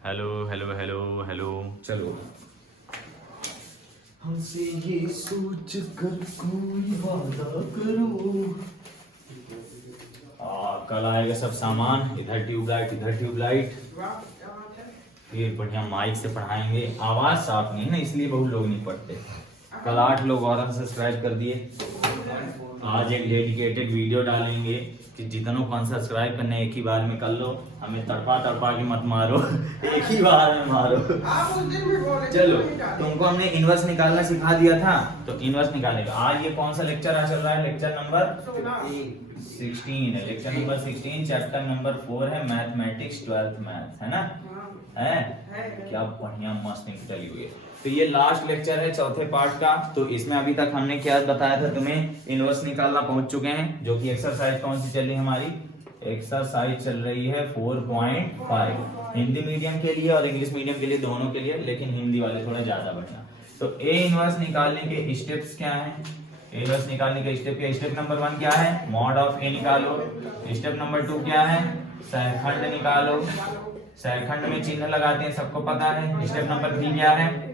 Hello hello hello hello. चलो। हमसे ये सोच कर कोई वादा करो। कल आएगा सब सामान, इधर ट्यूबलाइट इधर ट्यूबलाइट। फिर बढ़िया माइक से पढ़ाएंगे, आवाज साफ नहीं है ना इसलिए बहुत लोग नहीं पढ़ते। कल 8 लोग और सब्सक्राइब कर दिए। आज एक डेडिकेटेड वीडियो डालेंगे कि जितनों को सब्सक्राइब करने एक ही बार में कर लो, हमें तड़पा तड़पा के मत मारो एक ही बार में मारो। चलो, तुमको हमने इनवर्स निकालना सिखा दिया था, तो इनवर्स निकालेगा। आज ये कौन सा लेक्चर आज चल रहा है? लेक्चर नंबर 16 है। लेक्चर नंबर 16, चैप्टर नंबर 4 है मैथमेटिक्स, 12th मैथ, है ना? है क्या बढ़िया मस्त निकली हुई है। तो ये लास्ट लेक्चर है चौथे पार्ट का। तो इसमें अभी तक हमने क्या बताया था तुम्हें? इनवर्स निकालना पहुंच चुके हैं, जो कि एक्सरसाइज कौन सी चल रही है हमारी? एक्सरसाइज चल रही है 4.5, हिंदी मीडियम के लिए और इंग्लिश मीडियम के लिए, दोनों के लिए, लेकिन हिंदी वाले थोड़ा ज्यादा बढ़िया। तो ए इनवर्स निकालने के स्टेप्स क्या हैं? ए इनवर्स निकालने के स्टेप नंबर 1 क्या है? मॉड ऑफ ए निकालो। स्टेप नंबर 2 क्या है? सहखंड निकालो। सहखंड में चिन्ह लगाते हैं, सबको पता है। स्टेप नंबर 3 क्या है?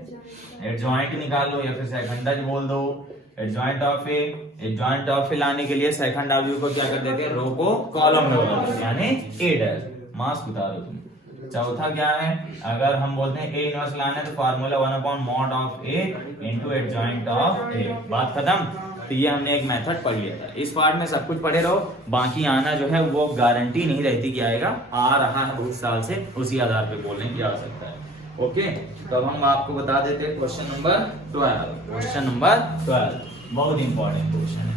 एडजॉइंट निकालो, या फिर सहखंडज बोल दो। एडजॉइंट ऑफ ए लाने के लिए सेकंड डब्ल्यू को क्या कर देते हैं? रो को कॉलम में बदल देते हैं, यानी ए डैश। मास्क उतारो तुम। चौथा क्या है? अगर हम बोलते हैं ए इनवर्स लाना है तो formula 1/mod of A into adjoint of A. बात खत्म। तो ये हमने एक मेथड पढ़ लिया था। इस पार्ट में सब कुछ पढ़े रहो, बाकी आना जो है वो गारंटी नहीं रहती कि आएगा। आ रहा है बहुत साल से, उसी आधार पे बोलने की आ सकता है। ओके, तो अब हम आपको बता देते हैं क्वेश्चन नंबर 12। क्वेश्चन नंबर 12 बहुत इंपॉर्टेंट क्वेश्चन है,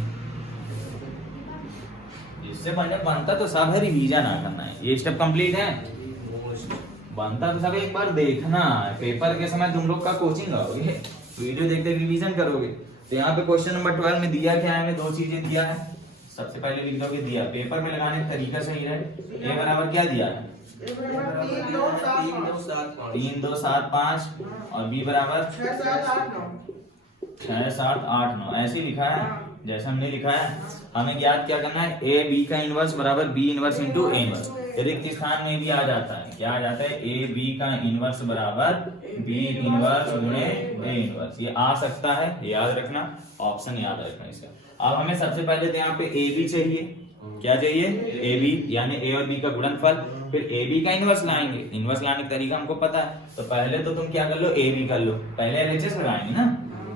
जिससे बनता तो सब है, रिवीजन ना करना है। ये स्टेप कंप्लीट है, बनता तो सब एक बार देखना है। पेपर के समय तुम लोग का कोचिंग आओगे, वीडियो देखते रिवीजन करोगे। तो यहाँ पे क्वेश्चन नंबर 12 में दिया क्या है? हमें 2 चीजें दिया है। सबसे पहले लिख दोगे दिया, पेपर में लगाने का तरीका सही रहे। ए बराबर क्या दिया है? 3 2 7 5 और बी बराबर 6 7 8 9। ऐसे लिखा है जैसा हमने लिखा है। हमें ज्ञात क्या करना है? ए बी का इनवर्स बराबर B inverse into A inverse. रिक्त स्थान में भी आ जाता है, क्या आ जाता है? ए बी का इनवर्स बराबर बी इनवर्स गुणे ए इनवर्स। ये आ सकता है, याद रखना, ऑप्शन याद रखना इसका। अब हमें सबसे पहले तो यहाँ पे ए बी चाहिए। क्या चाहिए? ए बी, यानी ए और बी का गुणनफल। फिर ए बी का इनवर्स लाएंगे। इनवर्स लाने का तरीका हमको पता है, तो पहले तो तुम क्या कर लो? ए बी कर लो। पहले एलएचएस लगाएंगे ना,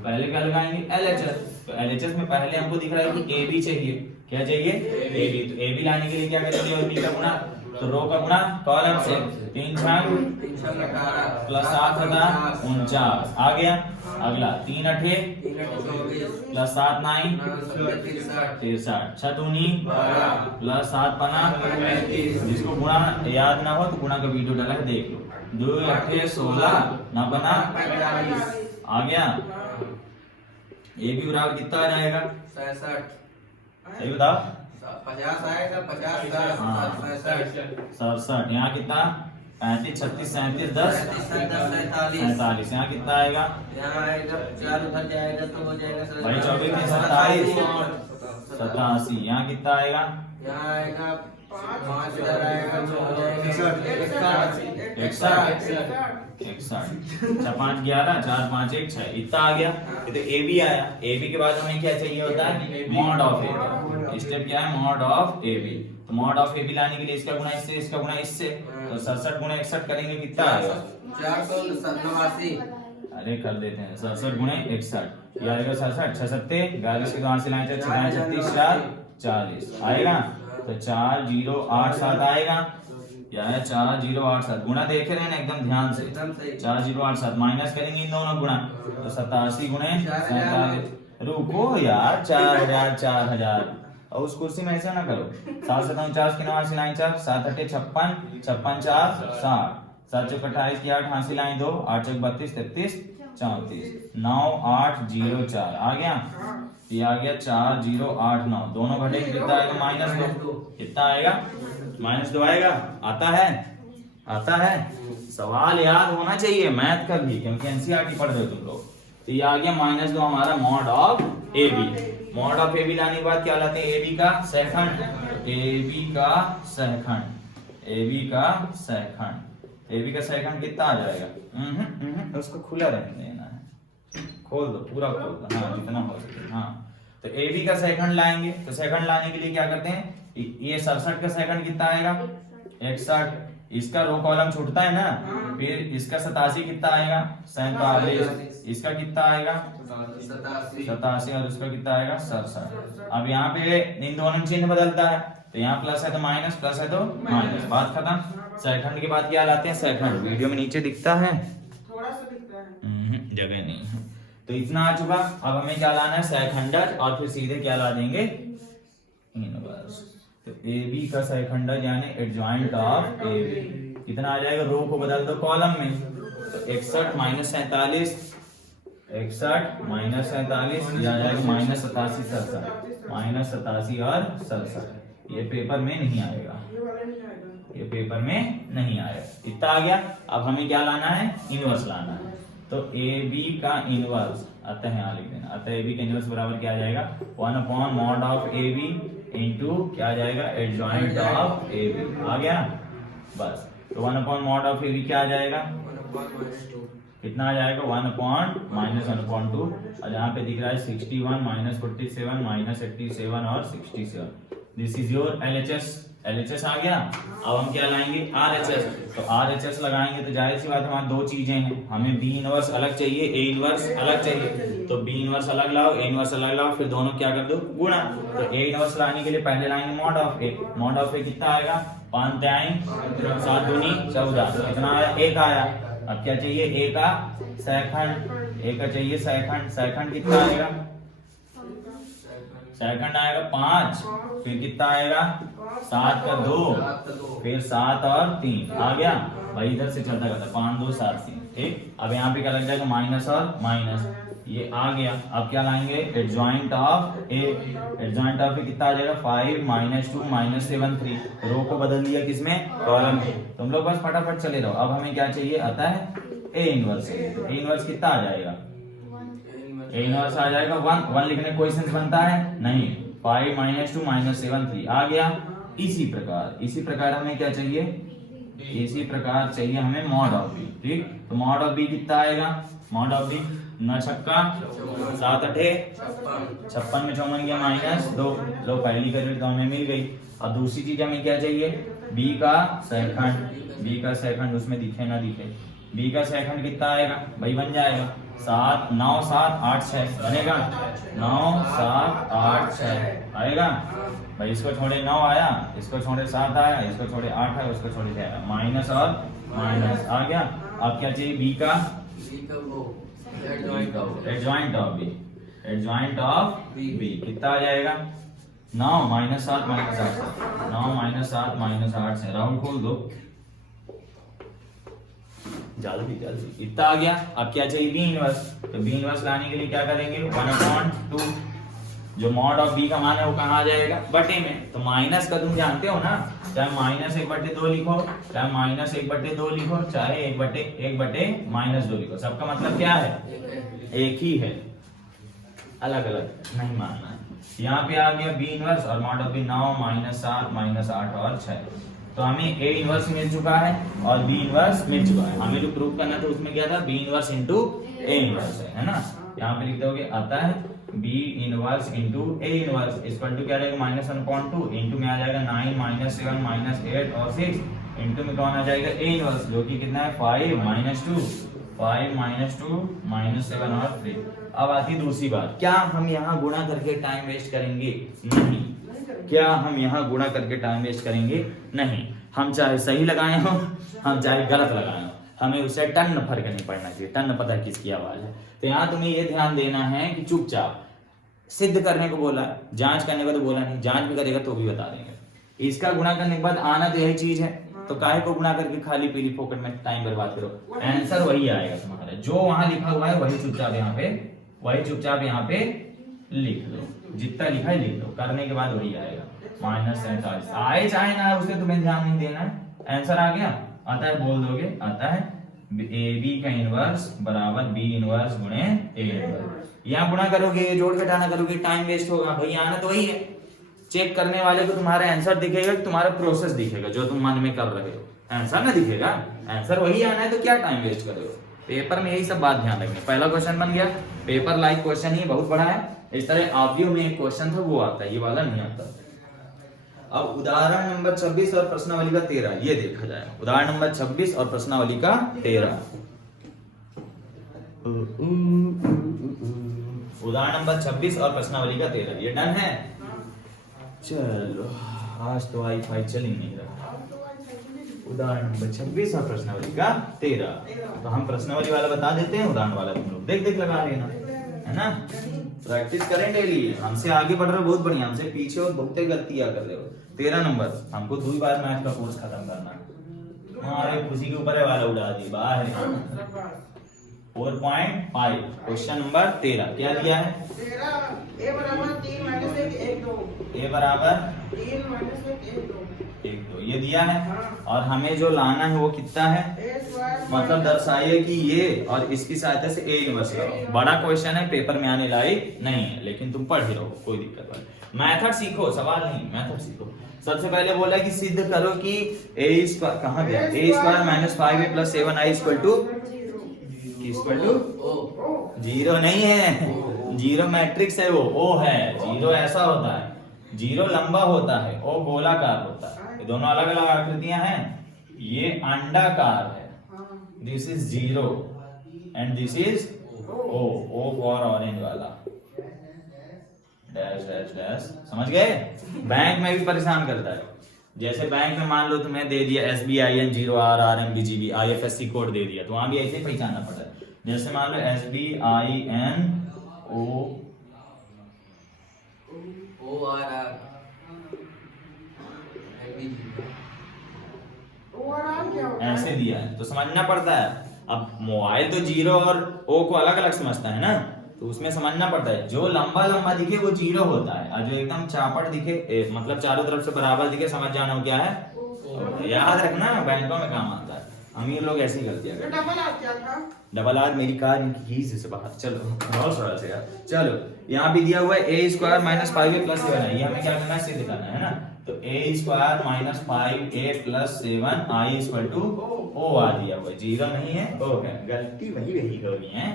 पहले क्या लगाएंगे? एलएचएस। तो एलएचएस में पहले हमको दिख रहा है कि ए बी चाहिए। क्या चाहिए? A B. तो ए बी लाने के लिए क्या करेंगे? ए और बी का गुणा, तो रो का गुणा कॉलम से 3 6 प्लस 7 49 आ गया। अगला 3 8 प्लस 7 9 63 6 दूनी प्लस 7 5 35। जिसको गुणा याद ना हो तो गुणा का वीडियो डाला है, देख लो। 2 8 16 9 5 आ गया। ए भी बराबर कितना आ जाएगा? 67। सही बताओ। 50 आएगा, 50 67। यहाँ कितना? 35 36 37 10 47। यहाँ कितना आएगा? यहाँ आएगा 4 उधर जाएगा तो हो जाएगा भाई 24 27 87। यहाँ कितना आएगा? यहाँ आएगा 5 इधर आएगा तो हो जाएगा 61। 5 11 4 5 1 6 इतना आ गया। ये तो ए बी आया। ए बी के बाद हमें क्या चाहिए होता है? Mod of A. स्टेप क्या है? Mod of A B. तो मॉड ऑफ ए बी लाने के लिए इसका गुणा इससे, इसका गुणा इससे, तो 67 गुणा 61 करेंगे, कितना आएगा? 489। अरे कर देते हैं, 67 गुणे 61 ये आएगा 67 6 7 11 से 2 से लाए 36 36 40 आएगा। तो 4 0 8 7 आएगा। क्या है? 4 0 8 7। गुणा देख रहे हैं ना एकदम ध्यान से। 4 0 8 7 माइनस करेंगे इन दोनों गुणा, तो 87 गुणे 47। रुको यार, 4000 4000। और उस कुर्सी में ऐसा ना करो। 7 7 49 के 9 से लाए 4 7 8 56 56 4 60 7 चौक 28 की 8 हासिल लाए 2 8 चौक 32 33 34 9 8 0 4 आ गया। ये आ गया 4 0 8 9। दोनों घटेंगे, कितना आएगा? -2। कितना आएगा? -2 आएगा। आता है? आता है? सवाल याद होना चाहिए मैथ का भी, क्योंकि एनसीईआरटी पढ़ रहे हो तुम लोग। तो ये आ गया -2 हमारा mod of A B. Mod of A B लाने के बाद क्या लाते हैं? ए बी का सहखंड। ए बी का सहखंड, ए बी का सहखंड। ए बी का सेकंड कितना आ जाएगा? उसको खुला रहने देना है, खोल दो, पूरा खोल दो, हाँ जितना हो सके। हाँ तो ए बी का सेकंड लाएंगे, तो सेकंड लाने के लिए क्या करते हैं, ये 67 का सेकंड कितना आएगा? 61। इसका रो कॉलम छूटता है ना, फिर इसका 87 कितना आएगा? 47। इसका कितना आएगा? 87 और उसका कितना आएगा? 67। अब यहाँ पे इन दोनों में चिन्ह बदलता है, तो यहाँ प्लस है तो माइनस, प्लस है तो माइनस, बात खत्म। सेकंड के बाद क्या लाते हैं? सेकंड वीडियो में नीचे दिखता है, थोड़ा सा दिखता है, जगह नहीं है। तो इतना आ चुका, अब हमें क्या लाना है? सेकंडर, और फिर सीधे क्या ला देंगे? इनवर्स। तो ए बी का सेकंडर यानी एडजॉइंट ऑफ ए बी कितना आ जाएगा? रो को बदल दो कॉलम में, तो 61 माइनस 47, 61 माइनस 47 ये आ जाएगा माइनस 87 67, माइनस 87 और 67। ये पेपर में नहीं आएगा, ये वाला नहीं आएगा। ये पेपर में नहीं आएगा। इतना आ गया। अब हमें क्या लाना है? इनवर्स लाना है। तो ए बी का इनवर्स अतः यहाँ लिख देना, अतः ए बी का इनवर्स बराबर क्या आ जाएगा? 1/mod of A B into क्या आ जाएगा? Adjoint of A B. आ गया बस। तो 1/mod ऑफ ए बी क्या आ जाएगा? कितना आ जाएगा? 1/-1/2। और यहाँ पे दिख रहा है 61 माइनस 47 माइनस 87 और 67। This is your LHS। LHS आ गया। अब हम क्या लाएंगे? RHS। तो RHS लगाएंगे तो जाहिर सी बात है, हमारी दो चीजें हैं, हमें बी इनवर्स अलग चाहिए, ए इनवर्स अलग चाहिए। तो बी इनवर्स अलग लाओ, ए इनवर्स अलग लाओ, फिर दोनों क्या कर दो? गुणा। तो ए इनवर्स लाने के लिए पहले लाएंगे mod of A. Mod of A कितना आएगा? 5 तिहाई 7 दूनी 14। कितना आया? 1 आया। अब क्या चाहिए? ए का सेकंड, ए का चाहिए सेकंड। सेकंड कितना आएगा? सेकंड आएगा 5, फिर कितना आएगा? 7 का 2, फिर 7 और 3 आ गया भाई, इधर से चलता करता 5 2 7 3। ठीक, अब यहाँ पे क्या लग जाएगा? माइनस और माइनस, ये आ गया। अब क्या लाएंगे? Adjoint of A. Adjoint of A कितना आ जाएगा? 5 माइनस 2 माइनस 7 3। रो को बदल दिया किसमें? कॉलम में। तुम लोग बस फटाफट चले रहो। अब हमें क्या चाहिए? आता है ए इनवर्स। ए इनवर्स कितना आ जाएगा? ए इनवर्स आ जाएगा 1। 1 लिखने कोई सेंस बनता है नहीं। 5 माइनस 2 माइनस 7 3 आ गया। इसी प्रकार हमें क्या चाहिए? इसी प्रकार चाहिए हमें मॉड ऑफ बी। ठीक, तो मॉड ऑफ बी कितना आएगा? मॉड ऑफ बी 9 छक्का 7 8 56 में 54 गया माइनस 2। लो पहली कैलकुलेट तो हमें मिल गई। अब दूसरी चीज हमें क्या चाहिए? बी का सेकंड। बी का सेकंड उसमें दिखे ना दिखे, बी का सेकंड कितना आएगा भाई? बन जाएगा 7 9 7 8 6 बनेगा। 9 7 8 6 आएगा भाई। इसको छोड़े 9 आया, इसको छोड़े 7 आया, इसको छोड़े 8 आया, उसको छोड़े 6 आया। माइनस और माइनस आ गया। अब क्या चाहिए? बी का adjoint of B. Adjoint of B कितना आ जाएगा? 9 माइनस 7 माइनस 8 से 9 माइनस 7 माइनस 8 से। राहुल खोल दो जल्दी जल्दी। इतना आ गया। अब क्या चाहिए? B inverse. तो बी इनवर्स लाने के लिए क्या करेंगे? 1/2। जो मॉड ऑफ बी का मान है वो कहाँ आ जाएगा? बटे में। तो माइनस का तुम जानते हो ना, चाहे माइनस 1/2 लिखो, चाहे माइनस 1/2 लिखो, चाहे 1/-(-2) लिखो, सबका मतलब क्या है? एक ही है, अलग अलग नहीं मानना है। यहाँ पे आ गया बी इनवर्स और mod of B 9 minus 7 minus 8 और 6। तो हमें ए इनवर्स मिल चुका है और बी इनवर्स मिल चुका है। हमें जो प्रूव करना था उसमें क्या था? B inverse into A inverse है ना। यहाँ पे लिख दोगे आता है B inverse into A inverse equal to क्या रहेगा? -1/2 इंटू में आ जाएगा 9 माइनस 7 माइनस 8 और 6 इंटू में कौन आ जाएगा? ए इनवर्स, जो कि कितना है? 5 माइनस 2 5 माइनस 2 माइनस 7 और 3। अब आती दूसरी बात, क्या हम यहाँ गुणा करके टाइम वेस्ट करेंगे? नहीं। क्या हम यहाँ गुणा करके टाइम वेस्ट करेंगे? नहीं। हम चाहे सही लगाए हो, हम चाहे गलत लगाए हो, हमें उसे टन फर्क नहीं पड़ना चाहिए। टन पता है किसकी आवाज है। तो यहाँ तुम्हें ये ध्यान देना है कि चुपचाप सिद्ध करने को बोला, जांच करने को तो बोला नहीं। जांच भी करेगा तो भी बता देंगे। इसका गुणा करने के बाद आना तो यही चीज है, तो काहे को गुणा करके खाली पीली फोकट में टाइम बर्बाद करो? आंसर वही आएगा तुम्हारा, जो वहां लिखा हुआ है वही चुपचाप यहाँ पे लिख दो। जितना लिखा है लिख दो, करने के बाद वही आएगा। -47 आए चाहे ना, उसे तुम्हें ध्यान नहीं देना है। आंसर आ गया, आता है बोल दोगे, आता है ए बी का इनवर्स बराबर बी इनवर्स गुणे ए इनवर्स। यहाँ गुणा करोगे, जोड़ घटाना करोगे, टाइम वेस्ट होगा। भाई आना तो वही है। चेक करने वाले को तुम्हारा आंसर दिखेगा, तुम्हारा प्रोसेस दिखेगा जो तुम मन में कर रहे हो। आंसर ना दिखेगा, आंसर वही आना है तो क्या टाइम वेस्ट करोगे। पेपर में यही सब बात ध्यान रखनी। पहला क्वेश्चन बन गया, पेपर लाइक क्वेश्चन ही बहुत बड़ा है। इस तरह आव्यूह में एक क्वेश्चन था वो आता है, ये वाला नहीं आता। अब उदाहरण नंबर 26 और प्रश्नावली का 13 ये देखा जाए। उदाहरण नंबर 26 और प्रश्नावली का 13। उदाहरण नंबर 26 और प्रश्नावली का 13 ये डन है। चलो आज तो वाईफाई चल ही नहीं रहा। उदाहरण नंबर 26 और प्रश्नावली का 13। तो हम प्रश्नावली वाला बता देते हैं, उदाहरण वाला तुम लोग देख देख लगा लेना, है ना। प्रैक्टिस करें डेली। हमसे आगे बढ़ रहे हो बहुत बढ़िया, हमसे पीछे हो बहुत गलतियां कर रहे हो। 13 नंबर हमको 2 बार मैथ का कोर्स खत्म करना है। हमारे खुशी के ऊपर है वाला उड़ा दी बाहर। 4.5 क्वेश्चन नंबर 13 क्या दिया है? ए बराबर 3 माइनस 1 1 2। ए बराबर 3 माइनस 1 1 2 1 2 ये दिया है। और हमें जो लाना है वो कितना है, मतलब दर्शाइए कि ये और इसकी सहायता से ए इनवर्स लगाओ। बड़ा क्वेश्चन है, पेपर में आने लायक नहीं है, लेकिन तुम पढ़ ही रहो, कोई दिक्कत नहीं। मेथड सीखो, सवाल नहीं, मेथड सीखो। सबसे पहले बोला कि सिद्ध करो कि ए स्क्वायर कहां गया, A square minus 5a plus 7i equal to 0 नहीं है, जीरो मैट्रिक्स है वो, ओ है। जीरो ऐसा होता है, जीरो लंबा होता है, ओ गोलाकार होता है। ये दोनों अलग अलग आकृतियां हैं। ये अंडाकार है, this is zero and this is O for orange वाला। डैश डैश डैश, समझ गए। बैंक में भी परेशान करता है। जैसे बैंक में मान लो तुम्हें दे दिया SBIN 0R RMBGB IFSC code दे दिया, तो वहां भी ऐसे ही पहचानना पड़ता है। जैसे मान लो SBIN ऐसे दिया है तो समझना पड़ता है। अब मोबाइल तो जीरो और ओ को अलग अलग समझता है ना, तो उसमें समझना पड़ता है। जो लंबा लंबा दिखे वो जीरो होता है, और जो एकदम चापट दिखे मतलब चारों तरफ से बराबर दिखे, समझ जाना क्या है, याद रखना, बैंकों में काम आता है। अमीर लोग ऐसी गलतियां करते हैं। डबल आज क्या था? डबल आज मेरी कार इनकी कीज से बाहर। चलो बहुत सरल से यार। चलो यहाँ भी दिया हुआ है ए स्क्वायर माइनस 5a प्लस 7 है, ये हमें क्या करना है, सिद्ध करना है ना। तो ए square minus 5a plus 7 I equal two O आ दिया हुआ है, जीरो नहीं है, ओ है। गलती वही हो गई है।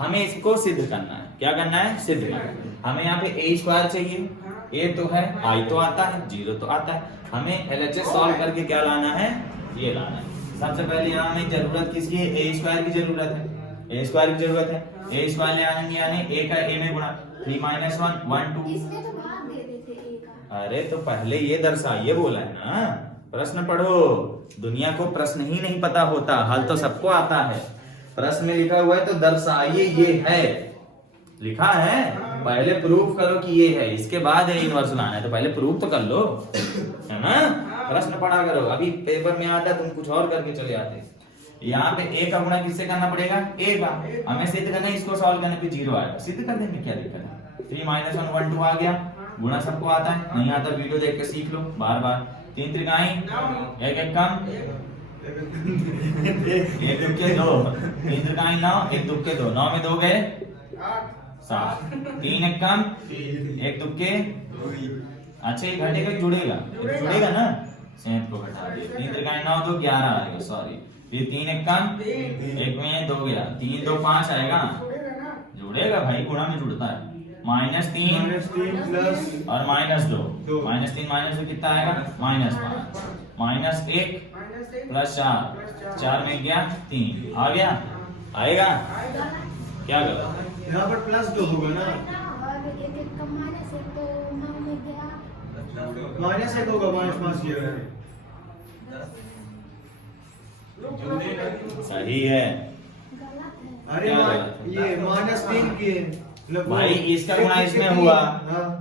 हमें इसको सिद्ध करना है। क्या करना है? सिद्ध करना है। हमें यहाँ पे ए स्क्वायर चाहिए, ए तो है, आई तो आता है, जीरो तो आता है। हमें LHS सॉल्व करके क्या लाना है, ये लाना है। सबसे पहले यहाँ हमें जरूरत किसकी है, ए स्क्वायर की जरूरत है, ए स्क्वायर की जरूरत है। ए स्क्वायर ले आएंगे यानी ए का ए में गुणा, 3 माइनस 1 1 2। इसने तो भाग दे रहे थे ए का। अरे तो पहले ये दर्शाइए बोला है ना, प्रश्न पढ़ो। दुनिया को प्रश्न ही नहीं पता होता, हल तो सबको आता है। प्रश्न में लिखा हुआ है तो दर्शाइए ये है, लिखा है, पहले प्रूफ करो कि ये है, इसके बाद है इनवर्स लाना है, तो पहले प्रूफ तो कर लो, है ना। प्रश्न पढ़ा करो। अभी पेपर में आता तुम कुछ और करके चले आते। यहाँ पे ए का गुणा किससे करना पड़ेगा, ए का। हमें सिद्ध करना है, इसको सॉल्व करने पे जीरो आएगा, सिद्ध कर देंगे, क्या दिक्कत है। 3 माइनस 1 1 2 आ गया। गुणा सबको आता है, नहीं आता वीडियो देख के सीख लो बार बार। 3 त्रिकाई, एक एक कम, एक तुक्के 2, 3 त्रिकाई 9, एक तुक्के 2, 9 में 2 गए 7, 3 एक कम, एक तुक्के। अच्छा ये घटेगा जुड़ेगा, जुड़ेगा ना, सेंध को घटा दिया। 3 त्रिकाई 9 2 11 आएगा, सॉरी। फिर 3 एक कम, एक में 2 गया, 3 2 5 आएगा, जुड़ेगा भाई, गुणा में जुड़ता है। -3 प्लस और -2, -3 -2 कितना आएगा, -5, -1 प्लस 4, 4 में गया 3 आ गया, आएगा क्या गलत है? यहाँ पर प्लस 2 होगा ना, और एक एक का माइनस एक तो नाम में गया, -1 होगा, -5 किया है। सही है। गलत है। अरे क्या भाई, गलत है? ये -3 किए मतलब भाई इसका गुणा इसमें हुआ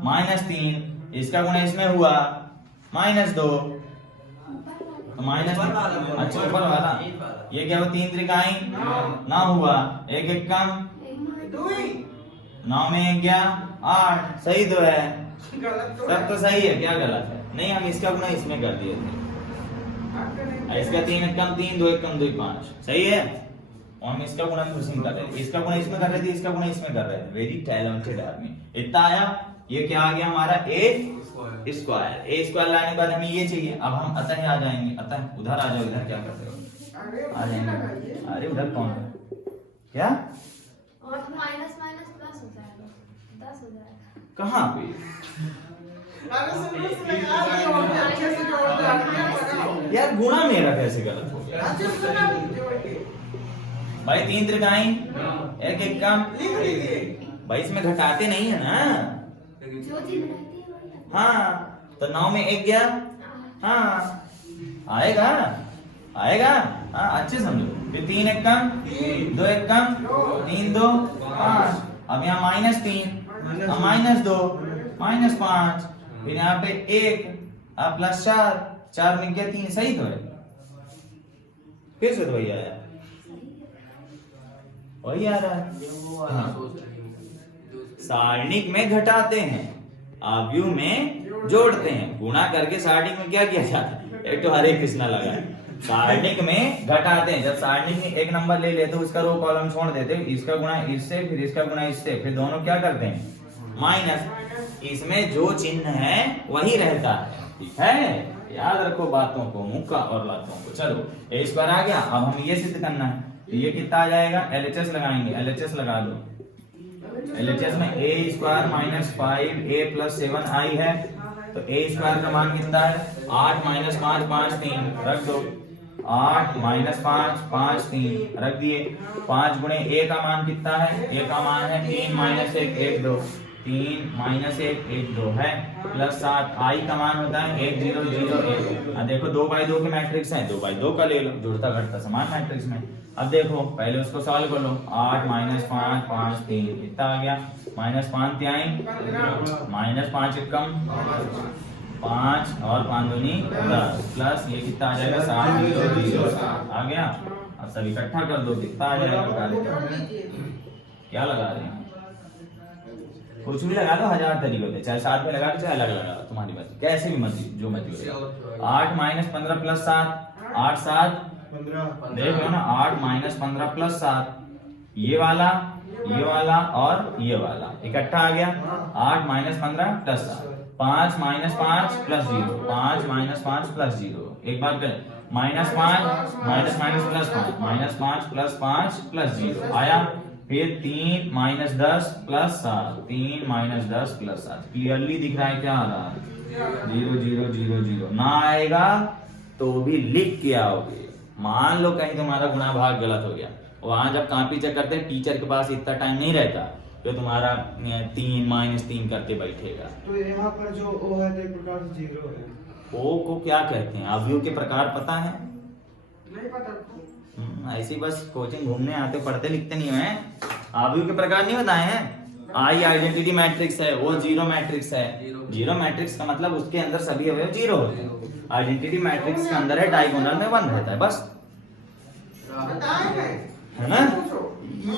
-3, इसका गुणा इसमें हुआ -2, तो माइनस अच्छा ऊपर वाला ये क्या हुआ, 3 त्रिकाई 9 हुआ, एक एक कम, 9 में 1 गया 8, सही तो है, सब तो सही है, क्या गलत है? नहीं हम इसका गुणा इसमें कर दिए थे, इसका 3 एक कम 3, 2 एक कम 2 5, सही है। और हम इसका गुणा इसमें कर रहे थे, इसका गुणा इसमें कर रहे थे, इसका गुणा इसमें कर रहे थे। वेरी टैलेंटेड आदमी। इतना आया, ये क्या आ गया हमारा, ए स्क्वायर। ए स्क्वायर लाने के बाद हमें ये चाहिए। अब हम अतः आ जाएंगे, अतः उधर आ जाओ, इधर क्या करते हो, आ जाएंगे। अरे उधर कौन है क्या, और माइनस माइनस प्लस हो जाएगा, 10 हो जाएगा। कहाँ पे, अच्छे से जोड़ दो, लगाओ। यार गुणा मेरा कैसे गलत हो गया अच्छे से ना जोड़ के भाई। 3 त्रिकाई, एक एक कम लिख दीजिए। भाई, इसमें घटाते नहीं है ना। जो चीज रहती है वही आता हाँ तो 9 में 1 गया, है। हाँ आएगा आएगा, हाँ अच्छे समझो। फिर 3 एक कम, 2 एक कम, 3 2 5। अब यहाँ -3, -2, -5, फिर यहाँ पे 1, अब +4, 4 में गया 3, सही तो है। फिर से तो वही आया, वही आ रहा है। हाँ। सारणिक में घटाते हैं, आव्यूह में जोड़ते हैं। गुणा करके सारणिक में क्या किया जाता है, एक तो हरे कृष्णा लगा है। सारणिक में घटाते हैं, जब सारणिक में एक नंबर ले लेते उसका रो कॉलम छोड़ देते, इसका गुणा इससे, फिर इसका गुणा इससे, फिर दोनों क्या करते हैं, माइनस। इसमें जो चिन्ह है वही रहता है, ठीक है। याद रखो बातों को, मुक्का और लातों को। चलो ए स्क्वायर आ गया। अब हमें ये सिद्ध करना है, तो ये कितना आ जाएगा, एलएचएस लगाएंगे, एलएचएस लगा लो। एलएचएस में a स्क्वायर -5a + 7i है, तो a स्क्वायर का मान कितना है, 8 - 5 5 3 रख दो, 8 - 5 5 3 रख दिए। 5 गुणे a का मान कितना है, a का मान है 3 - 1 1 2, 3 - 1 1 2 है, +7 i का मान होता है 1 0 0 1। देखो 2/2 के मैट्रिक्स है, 2/2 का ले लो, जुड़ता घटता समान मैट्रिक्स में। अब देखो पहले उसको सॉल्व कर लो, 8 - 5 5 3 कितना आ गया, -5 त्याई, -5 कम 5 और 5 दूनी 10, प्लस ये कितना आ जाएगा 7 0 0 आ गया। अब सब इकट्ठा कर दो, कितना आ जाएगा, क्या लगा रहे हैं, कुछ भी लगा लो, 1000 तरीके होते हैं, चाहे 7 में लगा लो चाहे अलग लगा लो, तुम्हारी मर्जी, कैसे भी मर्जी, जो मर्जी हो। 8 - 15 + 7, 8 7 देख लो ना, 8 - 15 + 7, ये वाला और ये वाला इकट्ठा आ गया। 8 - 15 + 7, 5 - 5 + 0, 5 - 5 + 0। एक बार कर, -5 - +5, -5 + 5 + 0 आया। फिर 3 - 10 + 7, 3 - 10 + 7, क्लियरली दिख रहा है क्या आ रहा है, 0 0 0 0। ना आएगा तो भी लिख के आओगे। मान लो कहीं तुम्हारा गुणा भाग गलत हो गया, वहां जब कॉपी चेक करते हैं टीचर के पास इतना टाइम नहीं रहता, तो तुम्हारा 3 - 3 करके बैठेगा। तो यहाँ पर जो ओ है एक प्रकार से 0 है। ओ को क्या कहते हैं, आव्यूह के प्रकार पता है, नहीं पता। ऐसी बस कोचिंग घूमने आते, पढ़ते लिखते नहीं है। आव्यूह के प्रकार नहीं बताए हैं। आई आइडेंटिटी मैट्रिक्स है, वो 0 मैट्रिक्स है। 0 मैट्रिक्स का मतलब उसके अंदर सभी अवयव 0 होते हैं। आइडेंटिटी मैट्रिक्स के अंदर है, डायगोनल में 1 रहता है, बस, है ना।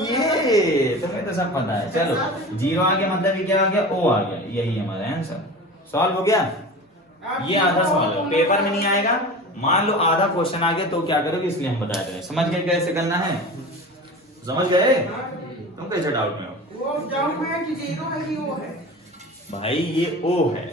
ये तुम्हें तो सब पता है। चलो 0 आ गया, मतलब ये क्या आ गया, ओ आ गया, यही हमारा आंसर। सॉल्व हो गया। ये आधा सवाल है, पेपर में नहीं आएगा। मान लो आधा क्वेश्चन आ गया तो क्या करोगे, इसलिए हम बता रहे हैं। समझ गए कैसे करना है, समझ गए, तुम कैसे डाउट में हो, वो डाउट में है कि 0 है कि O है। भाई ये ओ है,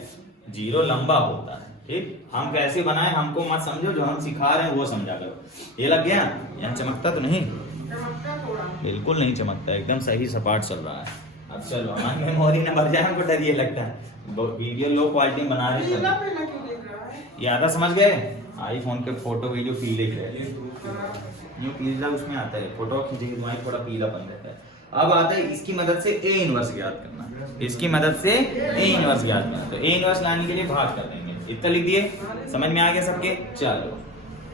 0 लंबा होता है, ठीक। हम कैसे बनाए हमको मत समझो, जो हम सिखा रहे हैं वो समझा करो। ये लग गया, यहाँ चमकता तो नहीं, चमकता थोड़ा। बिल्कुल नहीं चमकता, एकदम सही सपाट चल रहा है। अब चलो हमारी मेमोरी न भर जाए, हमको डर ये लगता है, वीडियो लो क्वालिटी में बना रहे पीला हैं। पीला क्यों दिख रहा है? ये आधा समझ गए, आईफोन के फोटो वीडियो पीले ही रहते हैं, पीला उसमें आता है, फोटो खींचेंगे तुम्हारी थोड़ा पीला बन रहता है। अब आता है इसकी मदद से ए इनवर्स ज्ञात करना, इसकी मदद से ए इनवर्स ज्ञात करना। तो ए इनवर्स लाने के लिए भाग कर देंगे, इतना लिख दिए, समझ में आ गया सबके। चलो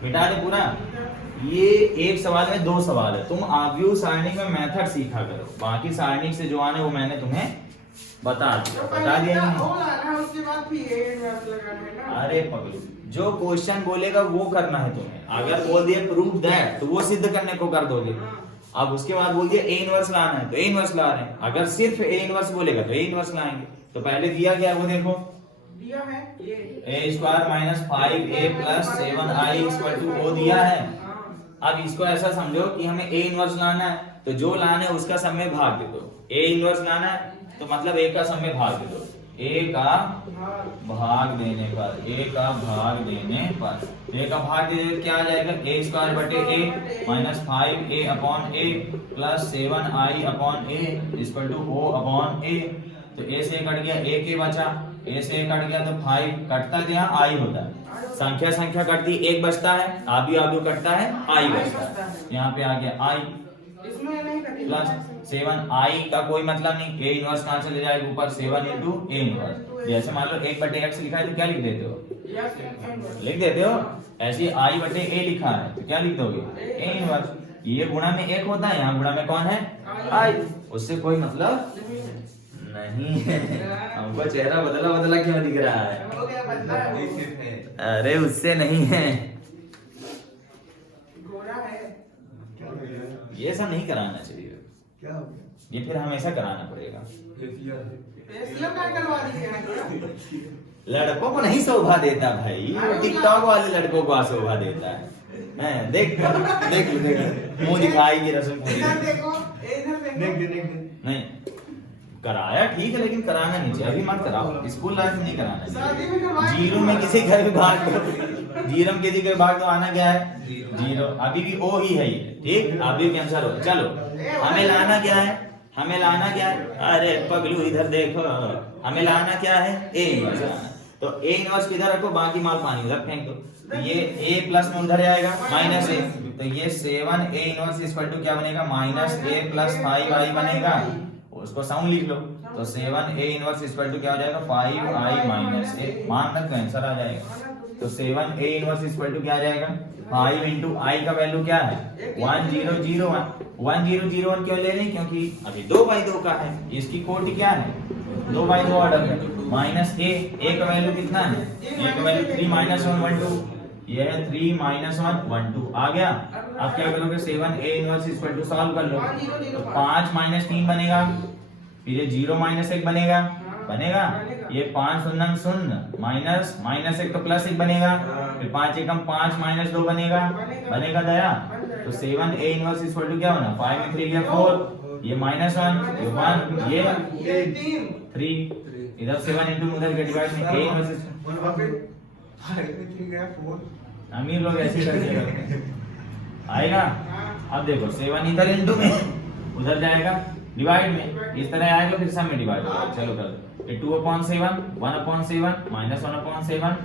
मिटा दे पूरा। ये एक सवाल में 2 सवाल है, तुम आव्यूह सारणी में मेथड सीखा करो, बाकी सारणी से जो आने वो मैंने तुम्हें बता दिया, बता दिया नहीं? O लाना है, उसके बाद फिर A इनवर्स लगाना है ना। अरे पगलू, जो क्वेश्चन बोलेगा वो करना है तुम्हें। अगर बोल दिया प्रूव दैट, तो वो सिद्ध करने को कर दोगे। अब उसके बाद बोल दिया ए इनवर्स लाना है, तो ए इनवर्स ला रहे हैं। अगर सिर्फ ए इनवर्स बोलेगा तो ए इनवर्स लाएंगे। तो पहले दिया गया वो देखो, दिया है ये a square -5a + 7i = o दिया है। अब इसको ऐसा समझो कि हमें ए इनवर्स लाना है, तो जो लाना है उसका सब में भाग दे दो। ए इनवर्स लाना है तो मतलब ए का सब में भाग दे दो। a का भाग देने पर, a का भाग देने पर, a का भाग देने पर क्या आ जाएगा, a स्क्वायर बटे a minus 5a upon a plus 7i upon a equal to o upon a। तो a से कट गया, a के बचा, a से कट गया तो 5 कटता गया, i होता है, संख्या संख्या कटती, एक बचता है, आबियो कटता है, i बचता है, यहाँ पे आ गया i प्लस 7i का कोई मतलब नहीं, a इनवर्स कहाँ चले जाएगा ऊपर, 7 इंटू a इनवर्स। जैसे मान लो 1 बटे x लिखा है तो क्या लिख देते हो, लिख देते हो, ऐसे i बटे a लिखा है तो क्या लिख दोगे, a इनवर्स। ये गुणा में 1 होता है, यहाँ गुणा में कौन है, i, उससे कोई मतलब नहीं है। हमको चेहरा बदला बदला क्यों दिख रहा है, अरे उससे नहीं है, ये सब नहीं कराना चाहिए, क्या हो गया? ये फिर हमेशा कराना पड़ेगा। लड़कों को नहीं शोभा देता भाई, टिकटॉक वाले लड़कों को शोभा देता है। देख देख देख मुंह दिखाई की रस्म नहीं कराया ठीक है, लेकिन कराना नहीं चाहिए, अभी मत कराओ, स्कूल लाइफ में नहीं कराना चाहिए। जीरो में किसी का भी भाग दो, जीरो में किसी का भाग दो, आना क्या है जीरो, अभी भी ओ ही है ये, ठीक, अभी कैंसर हो। चलो हमें लाना क्या है, हमें लाना क्या है, अरे पगलू इधर देखो, हमें लाना क्या है, ए इनवर्स लाना। तो ए इनवर्स किधर रखो, बाकी माल पानी उधर फेंक दो, तो ये ए प्लस में उधर जाएगा माइनस ए, तो ये 7 ए इनवर्स इक्वल टू क्या बनेगा, माइनस ए प्लस 5i बनेगा, उसको साउंड लिख लो, तो 7 ए इनवर्स इक्वल टू क्या हो जाएगा, 5i माइनस ए, मान तक आंसर आ जाएगा। तो 7 ए इनवर्स इक्वल टू क्या आ जाएगा, 5 इंटू आई का वैल्यू क्या है, 1001, 1001 क्यों ले लें, क्योंकि अभी 2/2 का है, इसकी कोटि क्या है, 2/2 ऑर्डर है, माइनस ए का वैल्यू कितना है, ए का वैल्यू 3 माइनस 1 1 2, ये है 3 माइनस 1 1 2 आ गया। अब क्या करोगे, 7 A inverse equal to solve कर लो, तो 5 माइनस 3 बनेगा, फिर ये 0 माइनस 1 बनेगा, बनेगा ये 5 शून्य शून्य माइनस माइनस 1 तो प्लस 1 बनेगा, फिर 5 एकम 5 माइनस 2 बनेगा, बनेगा दया। तो 7 ए इनवर्स इक्वल टू क्या होना, 5 में 3 गया 4, ये माइनस 1 ये 1 ये 3, इधर 7 इंटू उधर के डिवाइड में ए इनवर्स अमीर लोग ऐसे करके आएगा। अब देखो 7 इधर इंटू में उधर जाएगा डिवाइड में, इस तरह आएगा, फिर सब में डिवाइड होगा। चलो कर 2/7 1/7 माइनस 1/7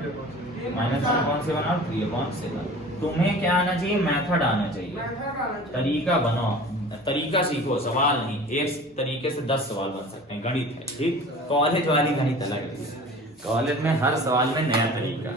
माइनस 1/7 और 3/7। तुम्हें क्या आना चाहिए, मेथड आना चाहिए, तरीका बनाओ, तरीका सीखो, सवाल नहीं, एक तरीके से 10 सवाल बन सकते हैं, गणित है ठीक, कॉलेज वाली गणित अलग है, कॉलेज में हर सवाल में नया तरीका।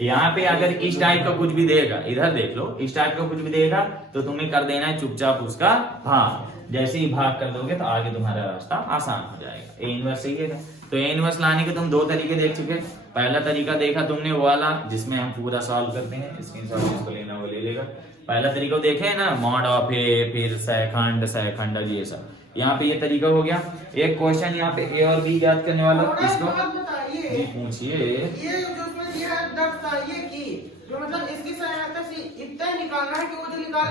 यहाँ पे अगर इस टाइप का कुछ भी देगा, इधर देख लो, इस टाइप का कुछ भी देगा तो तुम्हें कर देना है चुपचाप उसका भाग, जैसे ही भाग कर दोगे तो आगे तुम्हारा रास्ता आसान हो जाएगा। ए इनवर्स सही है, तो ए इनवर्स लाने के तुम 2 तरीके देख चुके। पहला तरीका देखा तुमने वो वाला जिसमें हम पूरा सॉल्व करते हैं, स्क्रीनशॉट जिसको लेना वो ले लेगा। पहला तरीका देखे है ना, मॉड ऑफ ए, फिर सहखंड ये सब, यहाँ पे ये तरीका हो गया। एक क्वेश्चन यहाँ पे ए और बी याद करने वाला, इसको जी पूछिए,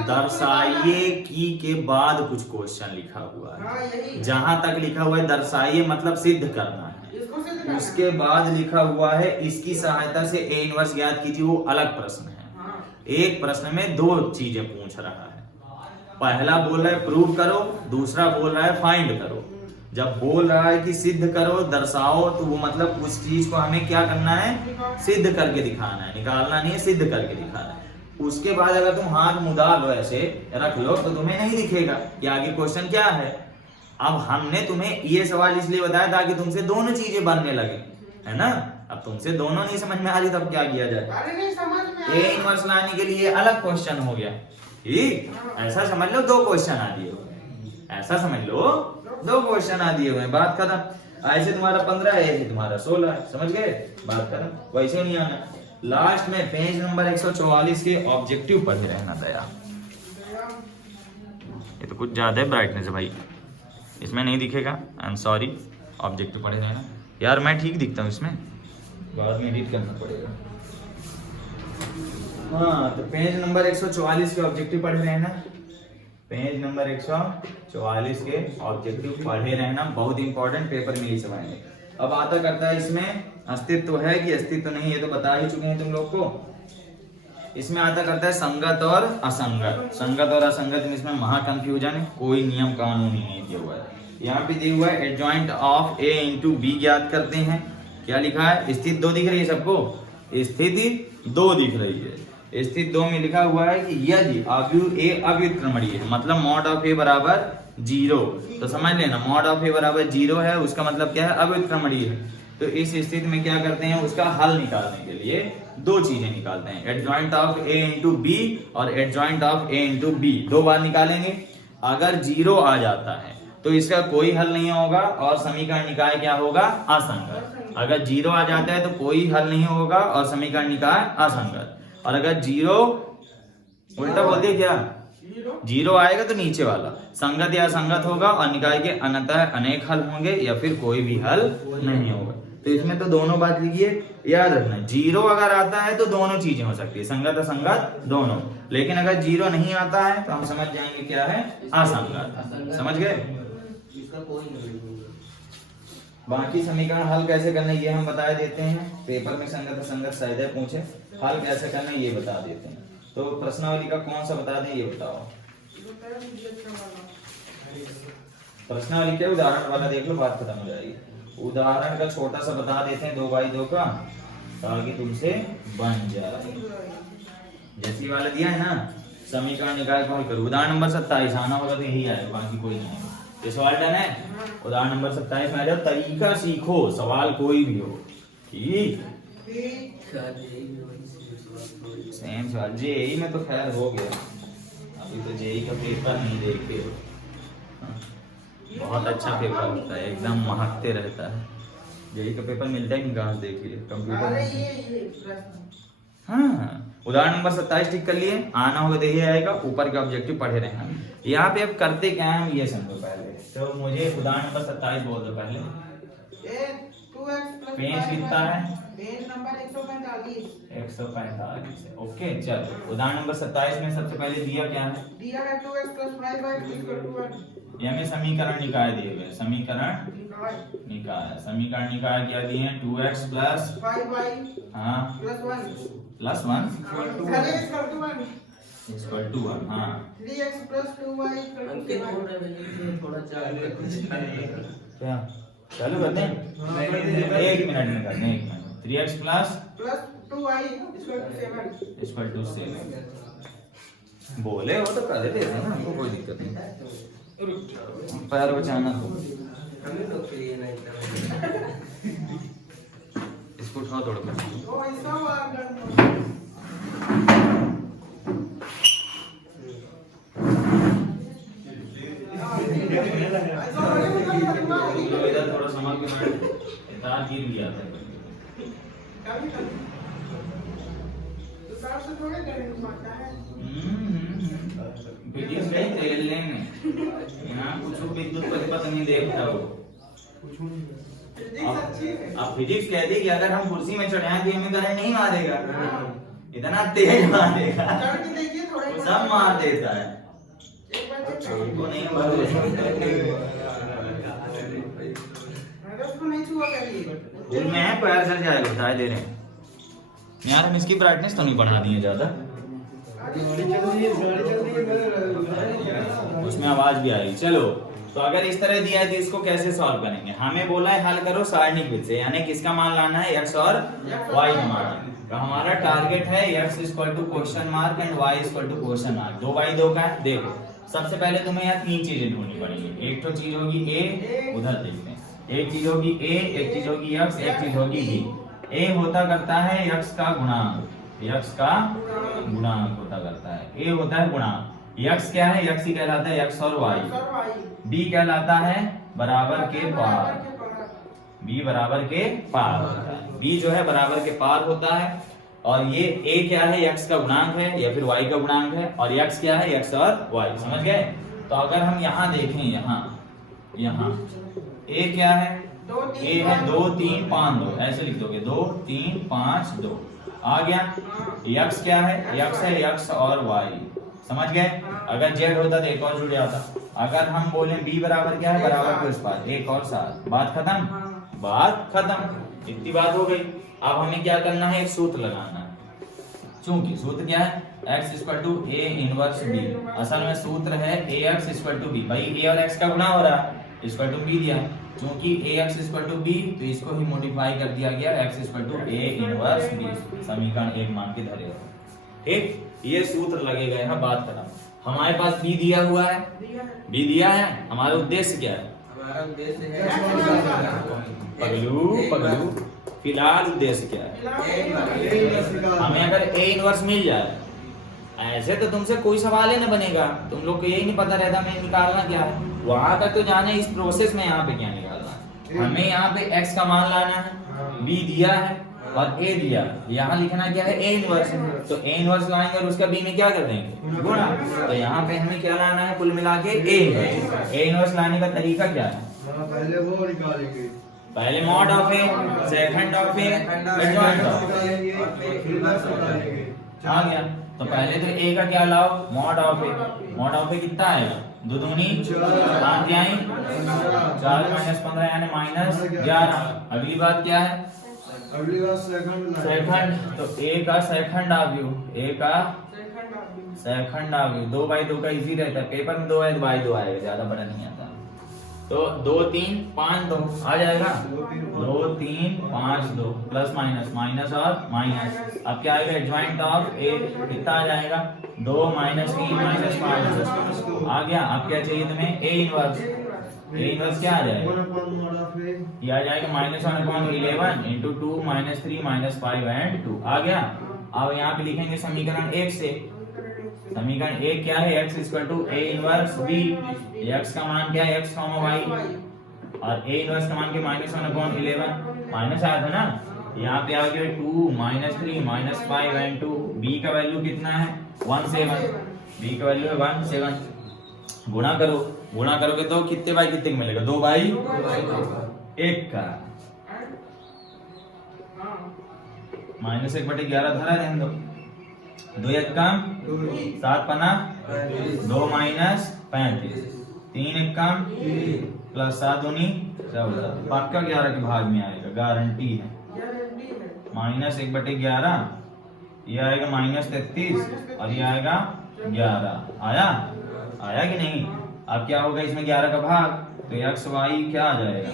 दर्शाइए की के बाद कुछ क्वेश्चन लिखा हुआ है, जहां तक लिखा हुआ है दर्शाइए मतलब सिद्ध करना है, उसके बाद लिखा हुआ है इसकी सहायता से ए इनवर्स ज्ञात कीजिए, वो अलग प्रश्न है। एक प्रश्न में 2 चीजें पूछ रहा है, पहला बोल रहा है प्रूव करो, दूसरा बोल रहा है फाइंड करो। जब बोल रहा है कि सिद्ध करो दर्शाओ, तो वो मतलब उस चीज को हमें क्या करना है, सिद्ध करके दिखाना है, निकालना नहीं है, सिद्ध करके दिखाना है। उसके बाद अगर तुम हाथ मुदा लो ऐसे रख लो तो तुम्हें नहीं दिखेगा कि आगे क्वेश्चन क्या है। अब हमने तुम्हें ये सवाल इसलिए बताया ताकि तुमसे दोनों चीजें बनने लगे, है ना। अब तुमसे दोनों नहीं समझ में आ रही, तब क्या किया जाए, ए इनवर्स लाने के लिए अलग क्वेश्चन हो गया, ठीक, ऐसा समझ लो 2 क्वेश्चन आ दिए, ऐसा समझ लो 2 क्वेश्चन आ दिए हुए, बात खत्म। ऐसे तुम्हारा 15 है, ऐसे तुम्हारा 16 है, समझ गए, बात खत्म। वैसे नहीं आना। लास्ट में पेज नंबर 144 के ऑब्जेक्टिव पढ़े रहना दया। ये तो कुछ ज्यादा है ब्राइटनेस है भाई, इसमें नहीं दिखेगा, आई एम सॉरी। ऑब्जेक्टिव पढ़े रहना यार, मैं ठीक दिखता हूँ इसमें, बाद में एडिट करना पड़ेगा। हाँ, तो पेज नंबर 144 के ऑब्जेक्टिव पढ़े रहना, पेज नंबर 144 के ऑब्जेक्टिव पढ़े रहना, बहुत इंपॉर्टेंट, पेपर में ही सब आएंगे। अब आता करता है इसमें अस्तित्व है कि अस्तित्व नहीं, ये तो बता ही चुके हैं तुम लोग को। इसमें आता करता है संगत और असंगत। संगत और असंगत में इसमें महा कंफ्यूजन है, कोई नियम कानून ही नहीं दिया हुआ है। यहाँ पे दिया हुआ है adjoint of A into B ज्ञात करते हैं। क्या लिखा है? स्थिति 2 दिख रही है सबको? स्थिति 2 दिख रही है। स्थिति 2 में लिखा हुआ है कि यदि अवयव ए अव्युत्क्रमणीय है, मतलब मॉड ऑफ ए बराबर 0, तो समझ लेना मॉड ऑफ ए बराबर 0 है, उसका मतलब क्या है? अव्युत्क्रमणीय है। तो इस स्थिति में क्या करते हैं? उसका हल निकालने के लिए 2 चीजें निकालते हैं, adjoint of A into B और adjoint of A into B. 2 बार निकालेंगे। अगर 0 आ जाता है तो इसका कोई हल नहीं होगा और समीकरण निकाय क्या होगा? असंगत। अगर 0 आ जाता है तो कोई हल नहीं होगा और समीकरण निकाय असंगत। और अगर 0 उल्टा बोल दिया क्या? 0 आएगा तो नीचे वाला संगत या असंगत होगा और निकाय के अनंतः अनेक हल होंगे या फिर कोई भी हल नहीं होगा। तो इसमें तो दोनों बात लिखिए, याद रखना 0 अगर आता है तो दोनों चीजें हो सकती है, संगत असंगत दोनों। लेकिन अगर 0 नहीं आता है तो हम समझ जाएंगे क्या है? असंगत। समझ गए? बाकी समीकरण हल कैसे करना है ये हम बता देते हैं। पेपर में संगत असंगत शायद पूछे, हल कैसे करना है ये बता देते हैं। तो प्रश्नावली का कौन सा बता दें ये बताओ। प्रश्नावली क्या? उदाहरण वाला देख लो, बात खत्म हो जाएगी। उदाहरण का छोटा सा बता देते हैं 2x2 का, ताकि तुमसे बन जाए। जैसी वाला दिया है ना, समीकरण निकाय कौन करो। उदाहरण नंबर 27 आना होगा तो यही आएगा, बाकी कोई नहीं। ये सवाल डन है। उदाहरण नंबर 27 में आ जाओ। तरीका सीखो, सवाल कोई भी हो। ठीक, सेम सवाल। जेई में तो खैर हो गया, अभी तो जेई का पेपर नहीं देखे। बहुत अच्छा पेपर होता है, एकदम महकते रहता है। जेई का पेपर मिलता ही नहीं कहाँ से, देख लिए कंप्यूटर। हाँ, उदाहरण नंबर 27 टिक कर लिए। आना होगा तो यही आएगा, ऊपर का ऑब्जेक्टिव पढ़े रहना। यहाँ पे अब करते क्या है हम ये समझो पहले। तो मुझे उदाहरण नंबर 27 बोल दो पहले। पेज कितना है? Page number 145। 145 है। ओके चलो, उदाहरण नंबर 27 में सबसे पहले दिया क्या है? दिया है 2x + 5y = 1। ये हमें समीकरण निकाय दिए गए। समीकरण निकाय, समीकरण निकाय क्या दिए हैं? 2x + 5y हाँ + 1 प्लस 1 = 1। हाँ 3x + 2y क्या चालू करते हैं? 1 मिनट में करते हैं, 1 मिनट। 3x + 2y = 7। बोले हो तो कर देते हैं ना, हमको कोई दिक्कत नहीं। पैर बचाना तो इसको उठाओ थोड़ा कुछ। ओ ऐसा वाला इधर थोड़ा संभाल के बैठ, तार गिर गया था। से थोड़े करंट मारता है। फिजिक्स नहीं तेल लेंगे यहाँ, कुछ विद्युत प्रतिपथ नहीं देखता वो। अब फिजिक्स कहती है कि अगर हम कुर्सी में चढ़े हैं तो हमें करंट नहीं मारेगा, इतना तेज मारेगा, सब मार देता है। हमको नहीं में है, पैर चल जाएगा, बता दे रहे हैं यार। हम इसकी ब्राइटनेस तो नहीं बढ़ा दी है ज्यादा, उसमें आवाज भी आ रही। चलो, तो अगर इस तरह दिया है तो इसको कैसे सॉल्व करेंगे? हमें बोला है हल करो सारणिक विधि से, यानी किसका मान लाना है? x और y का मान। तो हमारा टारगेट है x = question mark and y = question mark. 2/2 का है। देखो, सबसे पहले तुम्हें यहाँ 3 चीजें ढूंढनी पड़ेंगी। एक तो चीज होगी a, उधर देखते हैं। एक चीज होगी a, एक चीज होगी x, एक चीज होगी b। a होता करता है x का गुणांक, x का गुणांक होता करता है। a होता है गुणांक। x क्या है? x ही कहलाता है x और y। b कहलाता है बराबर के पार, b बराबर के पार होता है। b जो है बराबर के पार होता है। और ये a क्या है? x का गुणांक है या फिर y का गुणांक है। और x क्या है? x और y। समझ गए? तो अगर हम यहाँ देखें, यहाँ a क्या है? a है 2 3 5 2, ऐसे लिख दोगे 2 3 5 2 आ गया। x क्या है? x है x और y। समझ गए? अगर z होता तो एक और जुड़ जाता। अगर हम बोले b बराबर क्या है? बराबर के उस पार 1 और 7, बात खत्म। बात खत्म, इतनी बात हो गई। अब हमें क्या करना है, एक सूत्र लगाना है। चूंकि सूत्र क्या है, x equal to A inverse b। असल में सूत्र है ax इक्वल टू b। भाई a और x का गुणा हो रहा है, इक्वल टू b दिया है। चूंकि ax इक्वल टू b, तो इसको ही मॉडिफाई कर दिया गया, x equal to a inverse b। समीकरण 1 मान के धरे हो। ठीक, ये सूत्र लगेगा यहाँ, बात खत्म। हमारे पास b दिया हुआ है, b दिया है। हमारा उद्देश्य क्या है, हमारा उद्देश्य है पगलू फिलहाल उद्देश्य क्या है, हमें अगर a इनवर्स मिल जाए, ऐसे तो तुमसे कोई सवाल ही नहीं बनेगा, तुम लोग को यही नहीं पता रहता मैं निकालना क्या है। वहां तक तो जाने इस प्रोसेस में यहाँ पे क्या निकालना है। हमें यहाँ पे x का मान लाना है, b दिया है और a दिया, यहाँ लिखना क्या है a इनवर्स। तो a इनवर्स लाएंगे और उसका b में क्या कर देंगे, गुणा। तो यहाँ पे हमें क्या लाना है, कुल मिला के a इनवर्स लाने का तरीका क्या है, पहले वो निकालेंगे, पहले mod of A, second of A, adjoint of आ गया। तो पहले तो ए का क्या लाओ, mod of A. Mod of A कितना आएगा, दो दूनी 5 तिहाई 4 माइनस 15 यानी माइनस 11। अगली बात क्या है, अगली बात सेकंड। तो ए का सेकंड आव्यू, ए का सेकंड आव्यू 2/2 का इजी रहता है, पेपर में 2 है 2/2 आएगा, ज्यादा बड़ा नहीं आता। तो 2 3 5 2 आ जाएगा, 2 3 5 2 प्लस माइनस माइनस और माइनस। अब क्या आएगा, एडजॉइंट ऑफ ए कितना आ जाएगा, 2 माइनस 3 माइनस 5 आ गया। अब क्या चाहिए तुम्हें, ए इनवर्स। ए इनवर्स क्या आ जाएगा, ये आ जाएगा -1/11 इंटू 2 माइनस 3 माइनस 5 एंड 2 आ गया। अब यहाँ पे लिखेंगे समीकरण 1 से। समीकरण 1 क्या है, x equal to a inverse b। x का मान क्या है, x, y और a इनवर्स का मान के -1/11 माइनस आया था ना, यहाँ पे आ गया 2 माइनस 3 माइनस 5 एंड 2। b का वैल्यू कितना है, 17। b का वैल्यू है 17। गुणा करो, गुणा करोगे तो कितने बाई कितने का मिलेगा, 2/1 का। -1/11 धरा रहने दो, 2 1 कम 7 पना 2 माइनस 35 3 1 कम प्लस 7 दूनी 14। पक्का 11 के भाग में आएगा, गारंटी है। -1/11 ये आएगा -33 और ये आएगा 11। आया, आया कि नहीं। अब क्या होगा, इसमें 11 का भाग, तो x y क्या आ जाएगा,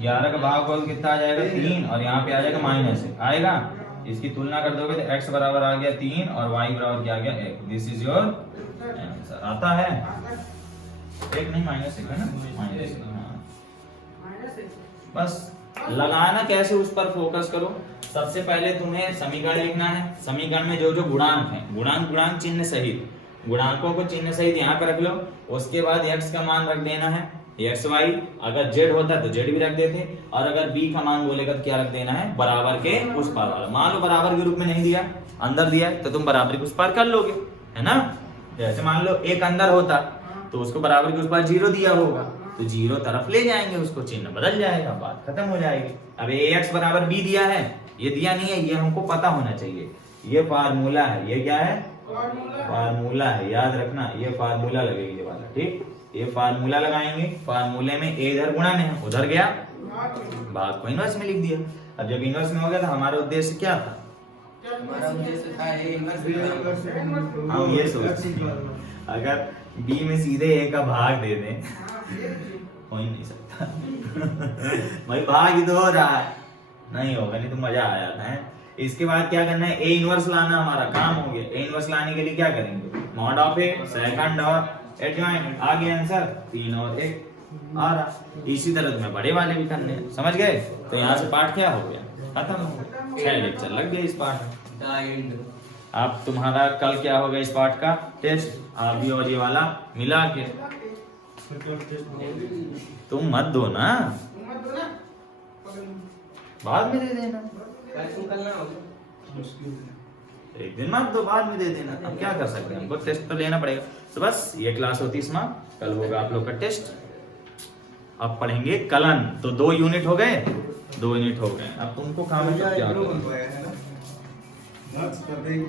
11 का भाग बोल कितना आ जाएगा 3 और यहाँ पे आ जाएगा -1 आएगा। इसकी तुलना कर दोगे तो x बराबर आ गया 3 और y बराबर क्या आ गया 1। This is your answer. आता है, 1 नहीं -1 है ना, -1। बस लगाना कैसे उस पर फोकस करो। सबसे पहले तुम्हें समीकरण लिखना है, समीकरण में जो जो गुणांक है, गुणांक चिन्ह सहित, गुणांकों को चिन्ह सहित यहाँ पे रख लो। उसके बाद x का मान रख देना है, एक्स वाई। अगर जेड होता तो जेड भी रख देते, और अगर बी का मान बोलेगा तो क्या रख देना है, बराबर के उस पार वाला। मान लो बराबर के रूप में नहीं दिया, अंदर दिया तो तुम बराबर के उस पार कर लोगे, है ना। जैसे मान लो एक अंदर होता तो उसको बराबर के उस पार 0 दिया होगा, तो 0 तरफ ले जाएंगे उसको, चिन्ह बदल जाएगा, बात खत्म हो जाएगी। अब ax बराबर b दिया है, ये दिया नहीं है, ये हमको पता होना चाहिए। ये फार्मूला है, ये क्या है, फार्मूला है, याद रखना, ये फार्मूला लगेगी ये वाला, ठीक। ये फार्मूला लगाएंगे, फार्मूले में ए इधर गुणा में है, उधर गया भाग को इनवर्स में लिख दिया। अब जब इनवर्स में हो गया तो हमारा उद्देश्य क्या था, हमारा उद्देश्य था ए इनवर्स। हम ये सोचते हैं अगर बी में सीधे ए का भाग दे दें, हो ही नहीं सकता भाई, भाग ही तो हो रहा है, नहीं होगा, नहीं तो मजा आ जाता है। इसके बाद क्या करना है, ए इनवर्स लाना, हमारा काम हो गया। ए इनवर्स लाने के लिए क्या करेंगे, मॉड ऑफ ए, सेकंड और एडजॉइंट। आ गया आंसर 3 और 1 आ रहा। इसी तरह तुम्हें बड़े वाले भी करने हैं, समझ गए। तो यहाँ से पार्ट क्या हो गया, खत्म हो गया, 6 लेक्चर लग गए इस पार्ट में। अब तुम्हारा कल क्या होगा इस पार्ट का टेस्ट, अभी और ये वाला मिला के। तुम मत दो ना, बाद में दे देना, एक दिन मत दो, बाद में दे देना। अब क्या कर सकते हैं, हमको टेस्ट तो लेना पड़ेगा। तो बस ये क्लास होती है समाप्त, कल होगा आप लोग का टेस्ट। अब पढ़ेंगे कलन, तो 2 यूनिट हो गए, 2 यूनिट हो गए। अब तुमको काम है क्या करो।